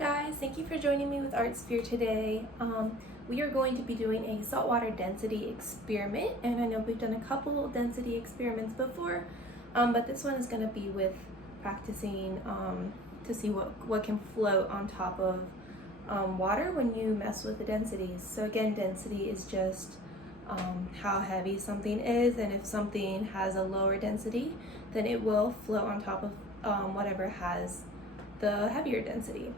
guys, thank you for joining me with ArtSphere today. We are going to be doing a saltwater density experiment, and I know we've done a couple density experiments before, but this one is going to be with practicing to see what can float on top of water when you mess with the densities. So again, density is just how heavy something is, and if something has a lower density, then it will float on top of whatever has the heavier density.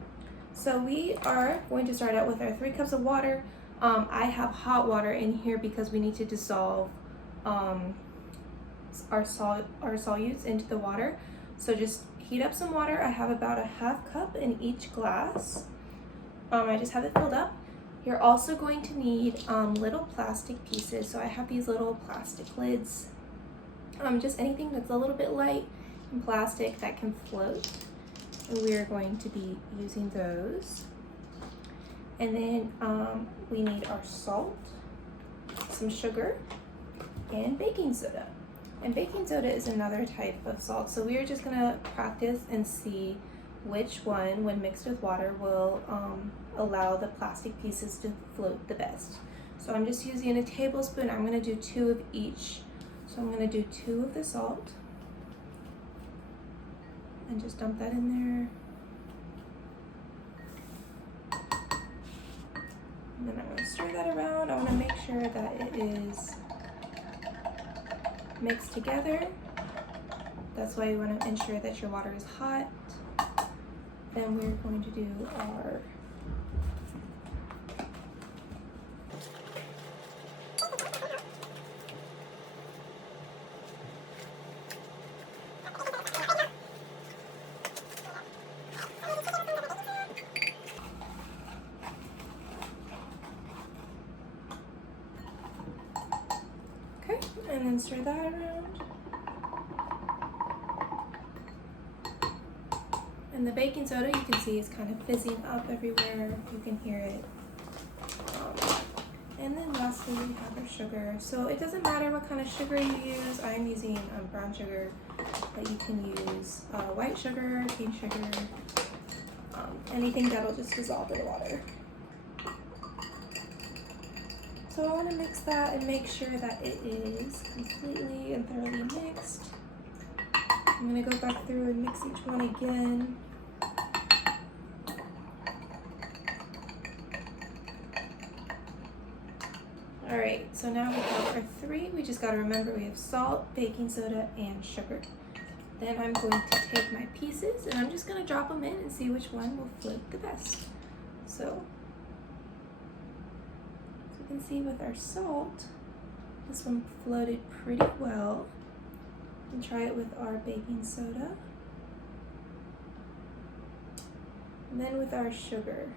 So we are going to start out with our 3 cups of water. I have hot water in here because we need to dissolve our solutes into the water. So just heat up some water. I have about a ½ cup in each glass. I just have it filled up. You're also going to need little plastic pieces. So I have these little plastic lids. Just anything that's a little bit light and plastic that can float. And we are going to be using those. And then we need our salt, some sugar, and baking soda. And baking soda is another type of salt. So we are just gonna practice and see which one, when mixed with water, will allow the plastic pieces to float the best. So I'm just using a tablespoon. I'm gonna do 2 of each. So I'm gonna do 2 of the salt. And just dump that in there. And then I'm going to stir that around. I want to make sure that it is mixed together. That's why you want to ensure that your water is hot. Then we're going to do our and then stir that around. And the baking soda, you can see, is kind of fizzing up everywhere. You can hear it. And then lastly, we have our sugar. So it doesn't matter what kind of sugar you use. I'm using brown sugar, but you can use white sugar, cane sugar, anything that'll just dissolve in water. So I want to mix that and make sure that it is completely and thoroughly mixed. I'm going to go back through and mix each one again. Alright, so now we have our 3. We just got to remember we have salt, baking soda, and sugar. Then I'm going to take my pieces and I'm just going to drop them in and see which one will float the best. So you can see with our salt, this one floated pretty well. And try it with our baking soda. And then with our sugar.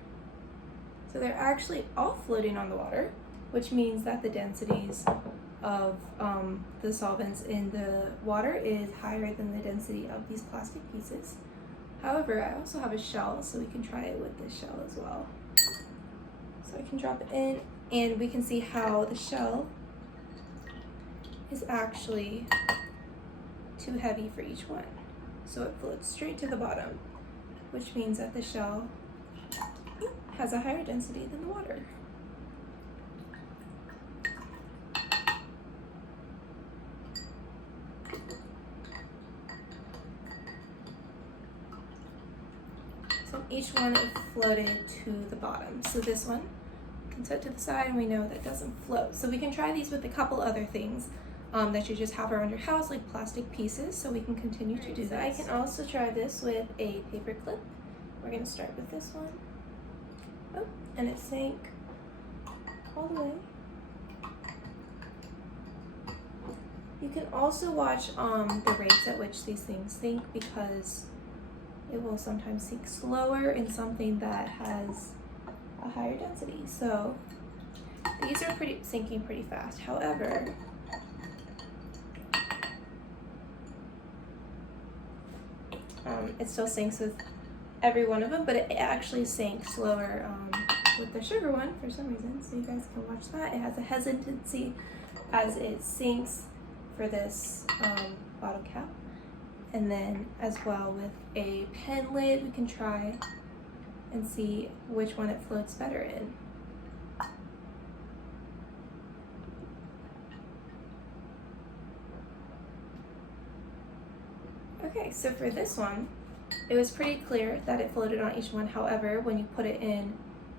So they're actually all floating on the water, which means that the densities of the solvents in the water is higher than the density of these plastic pieces. However, I also have a shell, so we can try it with this shell as well. So I can drop it in, and we can see how the shell is actually too heavy for each one. So it floats straight to the bottom, which means that the shell has a higher density than the water. So each one it floated to the bottom. So this one can set to the side, and we know that doesn't float. So we can try these with a couple other things that you just have around your house, like plastic pieces, so we can continue to do that. I can also try this with a paper clip. We're going to start with this one. Oh, and it sank all the way. You can also watch the rates at which these things sink, because it will sometimes sink slower in something that has a higher density. So these are sinking pretty fast. However, it still sinks with every one of them, but it actually sank slower with the sugar one for some reason. So you guys can watch that. It has a hesitancy as it sinks for this bottle cap. And then as well with a pen lid, we can try and see which one it floats better in. Okay, so for this one, it was pretty clear that it floated on each one. However, when you put it in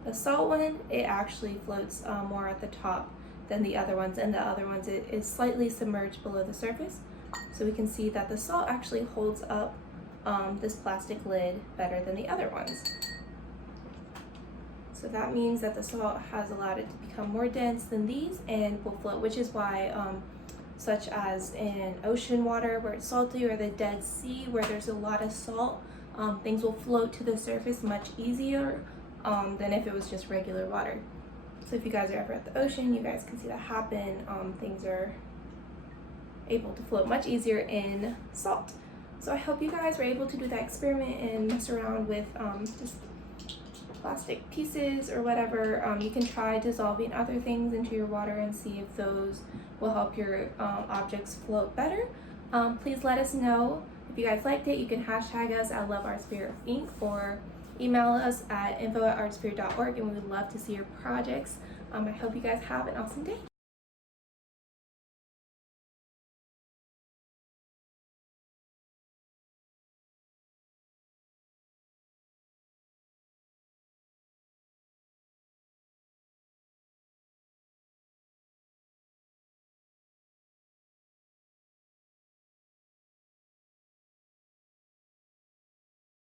the salt one, it actually floats more at the top than the other ones, and the other ones it is slightly submerged below the surface. So we can see that the salt actually holds up this plastic lid better than the other ones. So that means that the salt has allowed it to become more dense than these and will float, which is why such as in ocean water where it's salty, or the Dead Sea where there's a lot of salt, things will float to the surface much easier than if it was just regular water. So if you guys are ever at the ocean, you guys can see that happen. Things are able to float much easier in salt. So I hope you guys were able to do that experiment and mess around with just plastic pieces or whatever. You can try dissolving other things into your water and see if those will help your objects float better. Please let us know if you guys liked it. You can hashtag us at loveartspirit.inc or email us at info@artspirit.org, and we would love to see your projects. I hope you guys have an awesome day.